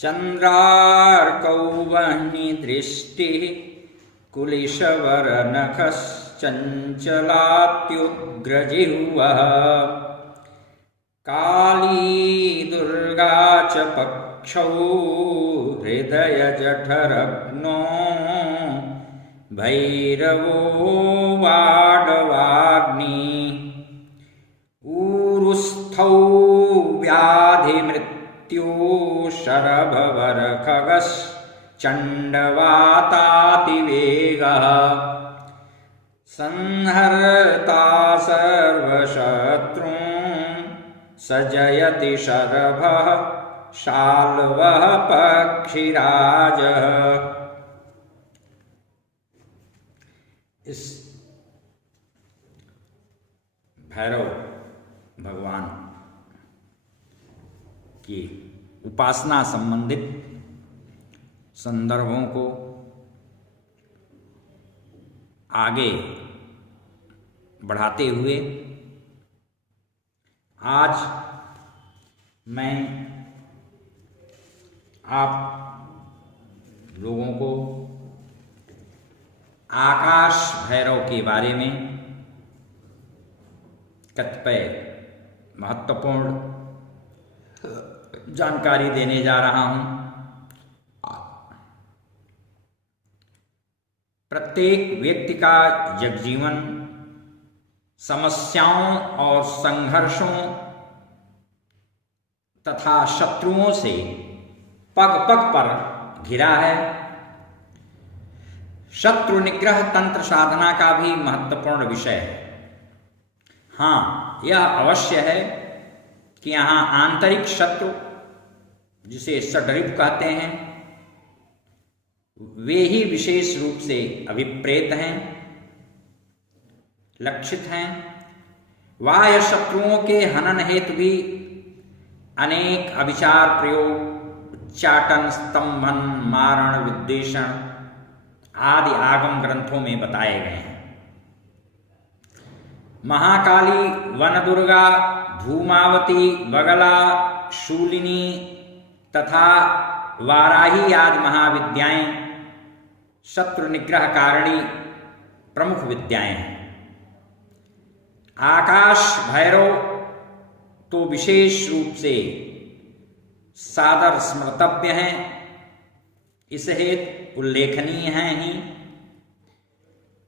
चंद्रार्कौ वह्निदृष्टिः कुलिशवरनखश्चञ्चलात्युग्रजिह्वः काली दुर्गा च पक्षौ हृदयजठरग्नो भैरवो वाडवाग्नि ऊरुस्थौ व्याधिमृत्यो शरभवरखगश्चण्डवातातिवेगः संहर्ता सर्वशत्रून् स जयति शरभः शाल्वः पक्षिराजः। इस भैरव भगवान की उपासना संबंधित संदर्भों को आगे बढ़ाते हुए आज मैं आप लोगों को आकाश भैरव के बारे में कतिपय महत्वपूर्ण जानकारी देने जा रहा हूं। प्रत्येक व्यक्ति का जगजीवन समस्याओं और संघर्षों तथा शत्रुओं से पग पग पर घिरा है। शत्रु निग्रह तंत्र साधना का भी महत्वपूर्ण विषय है। हाँ, यह अवश्य है कि यहाँ आंतरिक शत्रु जिसे षड्रिप कहते हैं वे ही विशेष रूप से अभिप्रेत हैं, लक्षित हैं। बाह्य शत्रुओं के हनन हेतु भी अनेक अभिचार प्रयोग, उच्चाटन, स्तंभन, मारण, विद्वेषण आदि आगम ग्रंथों में बताए गए हैं। महाकाली, वनदुर्गा, धूमावती, बगला, शूलिनी तथा वाराही आदि महाविद्याएं शत्रु निग्रह कारिणी प्रमुख विद्याएं हैं। आकाश भैरव तो विशेष रूप से सादर स्मृतव्य हैं, इस हेतु उल्लेखनीय हैं ही।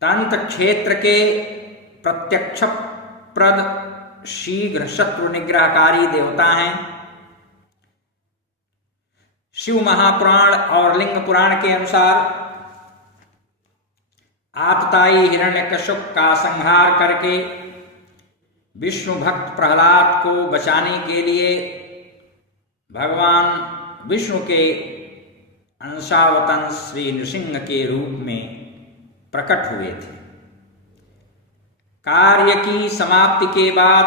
तंत्र क्षेत्र के प्रत्यक्ष प्रद शीघ्र शत्रु निग्रहकारी देवता हैं। शिव महापुराण और लिंग पुराण के अनुसार आतताई हिरण्यकश्यप का संहार करके विष्णु भक्त प्रहलाद को बचाने के लिए भगवान विष्णु के अंशावतंस श्री नृसिंह के रूप में प्रकट हुए थे। कार्य की समाप्ति के बाद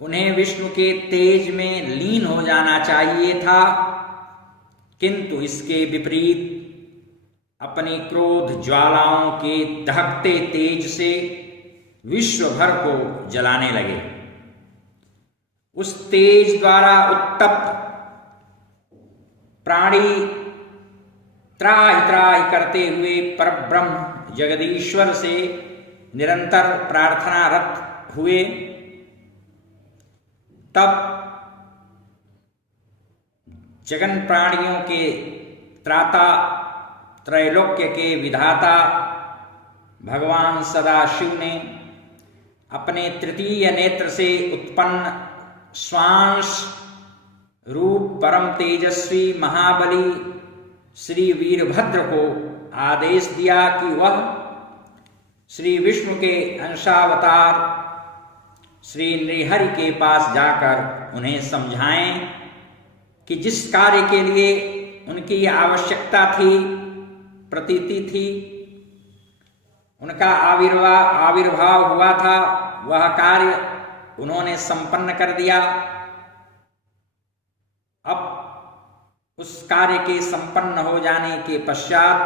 उन्हें विष्णु के तेज में लीन हो जाना चाहिए था, किंतु इसके विपरीत अपनी क्रोध ज्वालाओं के दहकते तेज से विश्व भर को जलाने लगे। उस तेज द्वारा उत्तप्त प्राणी त्राहि त्राहि करते हुए परब्रह्म जगदीश्वर से निरंतर प्रार्थनारत हुए। तब जगन प्राणियों के त्राता, त्रैलोक्य के विधाता भगवान सदाशिव ने अपने तृतीय नेत्र से उत्पन्न स्वांश रूप परम तेजस्वी महाबली श्री वीरभद्र को आदेश दिया कि वह श्री विष्णु के अंशावतार श्री नृहरि के पास जाकर उन्हें समझाएं कि जिस कार्य के लिए उनकी आवश्यकता थी, प्रतीति थी, उनका आविर्भाव हुआ था, वह कार्य उन्होंने संपन्न कर दिया। अब उस कार्य के संपन्न हो जाने के पश्चात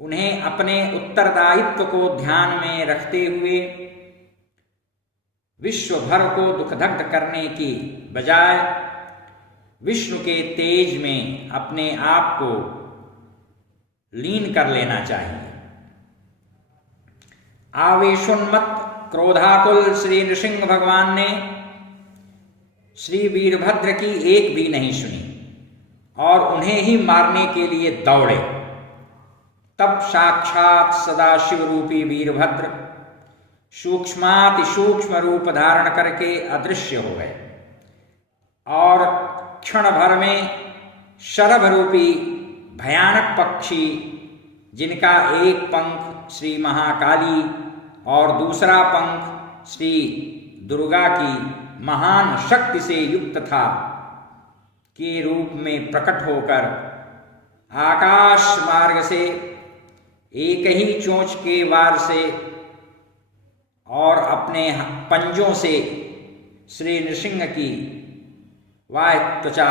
उन्हें अपने उत्तरदायित्व को ध्यान में रखते हुए विश्व भर को दुखदग्ध करने की बजाय विष्णु के तेज में अपने आप को लीन कर लेना चाहिए। आवेशोन्मत्त क्रोधाकुल श्री नृसिंह भगवान ने श्री वीरभद्र की एक भी नहीं सुनी और उन्हें ही मारने के लिए दौड़े। तब साक्षात सदाशिव रूपी वीरभद्र सूक्ष्माति सूक्ष्म रूप धारण करके अदृश्य हो गए और क्षण भर में शरभ रूपी भयानक पक्षी, जिनका एक पंख श्री महाकाली और दूसरा पंख श्री दुर्गा की महान शक्ति से युक्त था, के रूप में प्रकट होकर आकाश मार्ग से एक ही चोंच के वार से और अपने पंजों से श्री नृसिंह की वाह त्वचा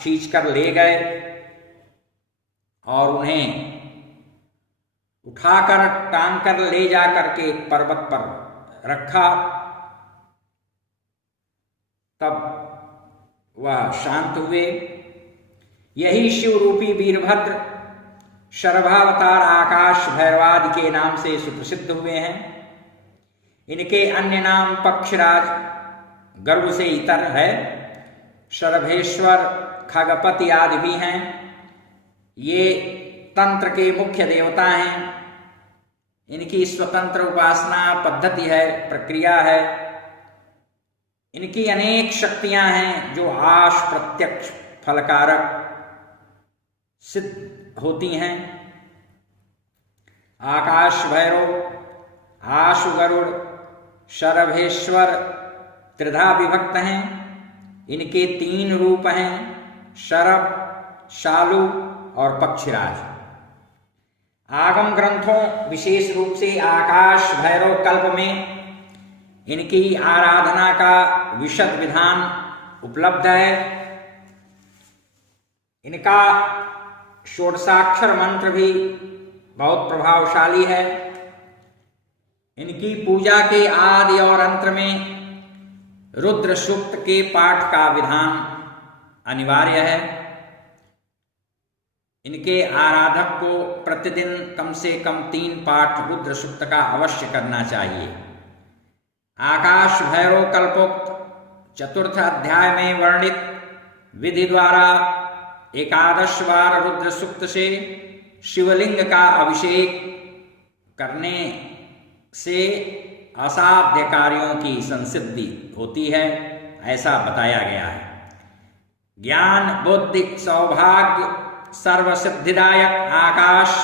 खींचकर ले गए और उन्हें उठाकर टांग कर ले जाकर के पर्वत पर रखा। तब वह शांत हुए। यही शिव रूपी वीरभद्र शरभावतार आकाश भैरवादि के नाम से सुप्रसिद्ध हुए हैं। इनके अन्य नाम पक्षराज, गर्भ से इतर है, शरभेश्वर, खगपति आदि भी हैं। ये तंत्र के मुख्य देवता हैं। इनकी स्वतंत्र उपासना पद्धति है, प्रक्रिया है। इनकी अनेक शक्तियां हैं जो आश प्रत्यक्ष फलकारक सिद्ध होती हैं। आकाश भैरव, आशु गरुड़, शरभेश्वर त्रिधा विभक्त हैं। इनके 3 रूप हैं, शरभ, शालु और पक्षीराज। आगम ग्रंथों विशेष रूप से आकाश भैरव कल्प में इनकी आराधना का विशद विधान उपलब्ध है। इनका षोडशाक्षर मंत्र भी बहुत प्रभावशाली है। इनकी पूजा के आदि और अंत में रुद्र सूक्त के पाठ का विधान अनिवार्य है। इनके आराधक को प्रतिदिन कम से कम 3 पाठ रुद्र सूक्त का अवश्य करना चाहिए। आकाश भैरव कल्पोक्त 4th अध्याय में वर्णित विधि द्वारा 11 बार रुद्र सूक्त से शिवलिंग का अभिषेक करने से असाध्य कार्यों की संसिद्धि होती है, ऐसा बताया गया है। ज्ञान, बुद्धि, सौभाग्य, सर्व सिद्धिदायक आकाश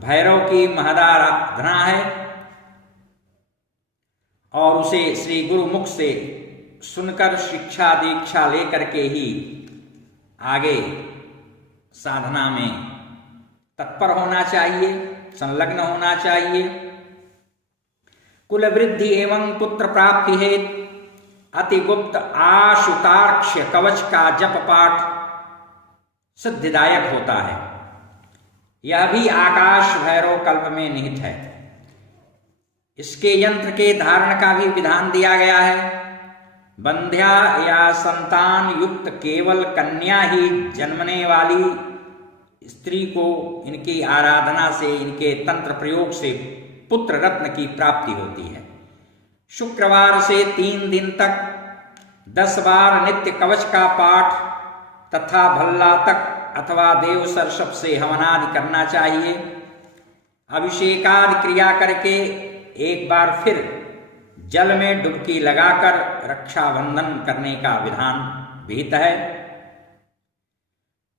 भैरव की महदाराधना है और उसे श्री गुरु मुख से सुनकर शिक्षा दीक्षा लेकर के ही आगे साधना में तत्पर होना चाहिए, संलग्न होना चाहिए। कुल वृद्धि एवं पुत्र प्राप्ति हेतु अति गुप्त आशुताक्ष कवच का जप पाठ सिद्धिदायक होता है। यह भी आकाश भैरव कल्प में निहित है। इसके यंत्र के धारण का भी विधान दिया गया है। बंध्या या संतान युक्त केवल कन्या ही जन्मने वाली स्त्री को इनकी आराधना से, इनके तंत्र प्रयोग से पुत्र रत्न की प्राप्ति होती है। शुक्रवार से 3 दिन तक 10 बार नित्य कवच का पाठ तथा भल्ला तक अथवा देव सरसप से हवनादि करना चाहिए। अभिषेकादि क्रिया करके एक बार फिर जल में डुबकी लगाकर रक्षाबंधन करने का विधान विहित है।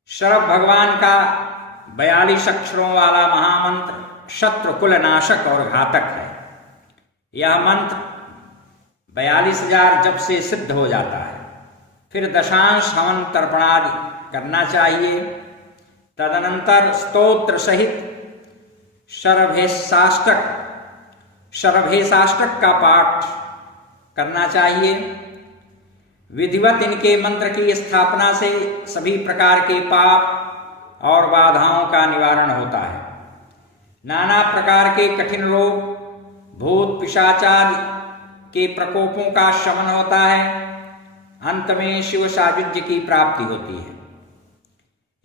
शरभ भगवान का 42 अक्षरों वाला महामंत्र शत्रु कुल नाशक और घातक है। यह मंत्र 42,000 जप से सिद्ध हो जाता है। फिर दशांश हवन तर्पणादि करना चाहिए। तदनंतर स्तोत्र सहित शरभेशाष्टक का पाठ करना चाहिए। विधिवत इनके मंत्र की स्थापना से सभी प्रकार के पाप और बाधाओं का निवारण होता है। नाना प्रकार के कठिन रोग, भूत पिशाचादि के प्रकोपों का शमन होता है। अंत में शिव सायुज्य की प्राप्ति होती है।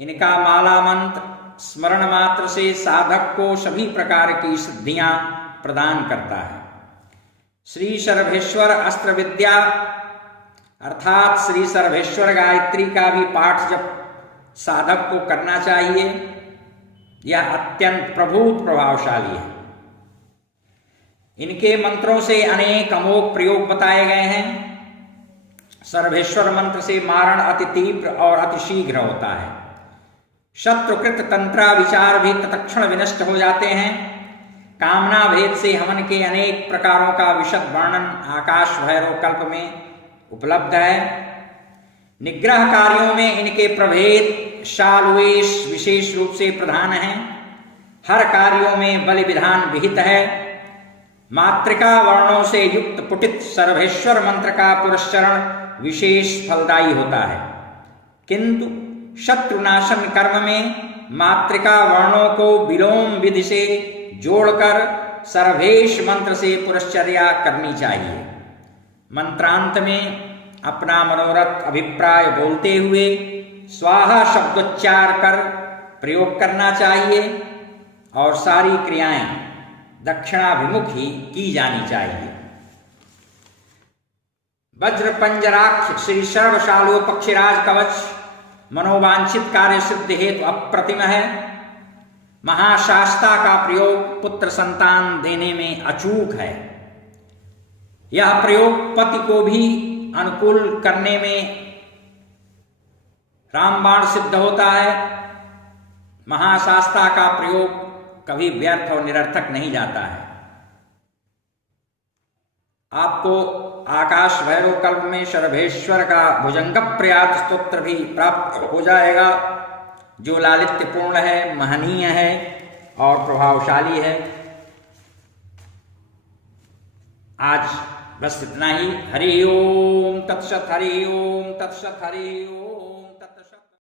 इनका माला मंत्र स्मरण मात्र से साधक को सभी प्रकार की सिद्धियां प्रदान करता है। श्री सर्वेश्वर अस्त्र विद्या अर्थात श्री सर्वेश्वर गायत्री का भी पाठ जब साधक को करना चाहिए। यह अत्यंत प्रभूत प्रभावशाली है। इनके मंत्रों से अनेक अमोघ प्रयोग बताए गए हैं। सर्वेश्वर मंत्र से मारण अति तीव्र और अति शीघ्र होता है। शत्रुकृत तंत्रा विचार भी तत्क्षण विनष्ट हो जाते हैं। कामना भेद से हवन के अनेक प्रकारों का विशद वर्णन आकाश भैरव कल्प में उपलब्ध है। निग्रह कार्यों में इनके प्रभेद शालवेश विशेष रूप से प्रधान हैं। हर कार्यों में बलि विधान विहित है। मातृका वर्णों से युक्त पुटित सर्वेश्वर मंत्र का पुरस्चरण विशेष फलदायी होता है, किंतु शत्रुनाशन कर्म में मातृका वर्णों को विलोम विधि से जोड़कर सर्वेश मंत्र से पुरस्चर्या करनी चाहिए। मंत्रांत में अपना मनोरथ अभिप्राय बोलते हुए स्वाहा शब्दोच्चार कर प्रयोग करना चाहिए और सारी क्रियाएं दक्षिणाभिमुख ही की जानी चाहिए। वज्र पंजराक्ष श्री सर्वशालो पक्षीराज कवच मनोवांछित कार्य सिद्धि हेतु अप्रतिम है। महाशास्ता का प्रयोग पुत्र संतान देने में अचूक है। यह प्रयोग पति को भी अनुकूल करने में रामबाण सिद्ध होता है। महाशास्ता का प्रयोग कभी व्यर्थ और निरर्थक नहीं जाता है। आपको आकाश भैरव कल्प में सर्वेश्वर का भुजंग प्रयात स्तोत्र भी प्राप्त हो जाएगा, जो लालित्यपूर्ण है, महनीय है और प्रभावशाली है। आज बस इतना ही। हरि ओम तत्सत, हरि ओम तत्सत, हरि ओम।